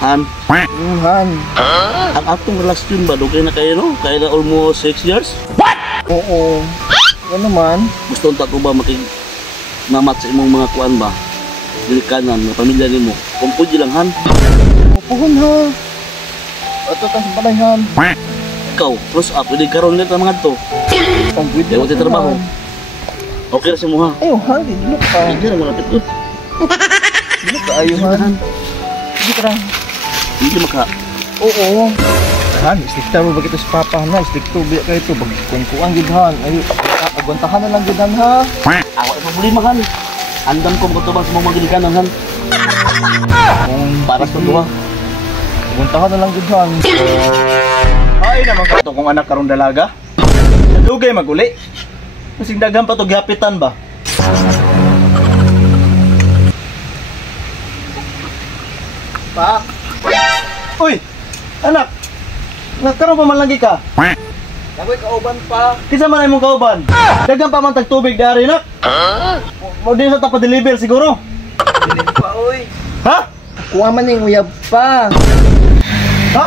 Han. Han. Ang atong relasyon ba dugay na kayo no? Kaya na almost 6 years. What? Oo. Ano man? Gusto unta ko ba mamat sa imong mga kuan ba? Dili kanan ng pamilya nimo. Kumpod lang Han. Puhon ha. Ato tas balay Han. Ikaw, close up pwede karon nito mga to. Ang pwede. Ewan sa trabaho. Okay na si mo ha. Ayo Han, dilo ka. Hindi na mga pitot. Dilo ka ayo Han. Sige ka lang. Hindi maka. Oo. Han, istikta mo ba ito sa papa na? Istikto biya ka ito. Bagkungkuan gid Han. Ayo, agwantahan na lang gid Han ha. Ako ay problema Han. Andam ko magtubang sa mga magilikanan Han. Para sa duha. Agwantahan na lang gid Han. Ay naman ka to kung anak karong dalaga. Dugay maguli. Masing daghan pa to gihapitan ba? Pa. Uy, anak. Nagkaroon pa man lagi ka. Nagoy kauban pa. Kisa man imong kauban? Daghan pa man tag tubig dari nak. Mo din sa tapa deliver siguro. Dili pa oy. Ha? Kuha man ning uyab pa. Ha?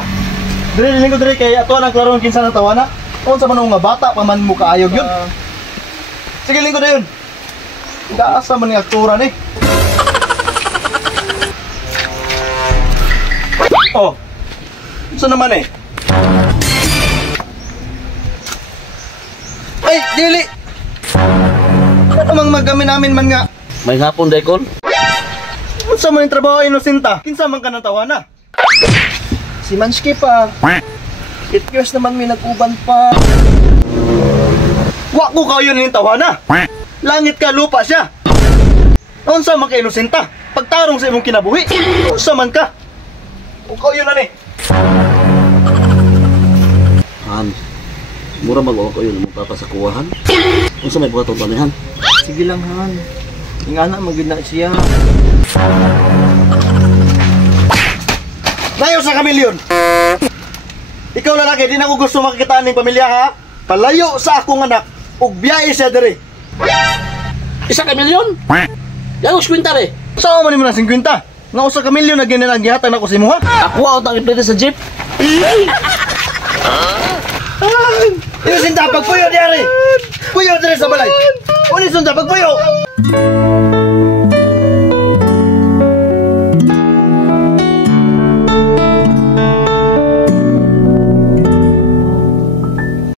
Dili ko diri kay ato ang klaron kinsa na tawana. Unsa man nga bata pa man mo kaayog yun. Sige lingkod na yun. Gaasa man ni aktura ni. Oh. Saan naman eh? Ay, dili! Ano namang magamin namin man nga? May hapon daykon. Unsa man yung trabaho inusinta? Kinsa man ka nang tawana? Si Manski pa. 8 years naman may nag-uban pa. Wa ko kayo yung tawana. Langit ka, lupa siya. Unsa man ka inusinta? Pagtarong sa imong kinabuhi. Unsa man ka? O kayo na ni. Han, mura mag-uwa ko yun mong papasakuwahan. Unsa may buhatong panihan? Sige lang Han. Ingana magid na siya. Layo sa kamilyon. Ikaw lalaki, di na ko gusto makikitaan ng pamilya ha. Palayo sa akong anak ug biyahe siya diri. 1 milyon? Yagos kwinta re. Saan man mo na 50? Nga usa ka milyon na ginagihatan ako sa imo ha. Ako ang tangit sa jeep. Inusin tapag po yun, Yari!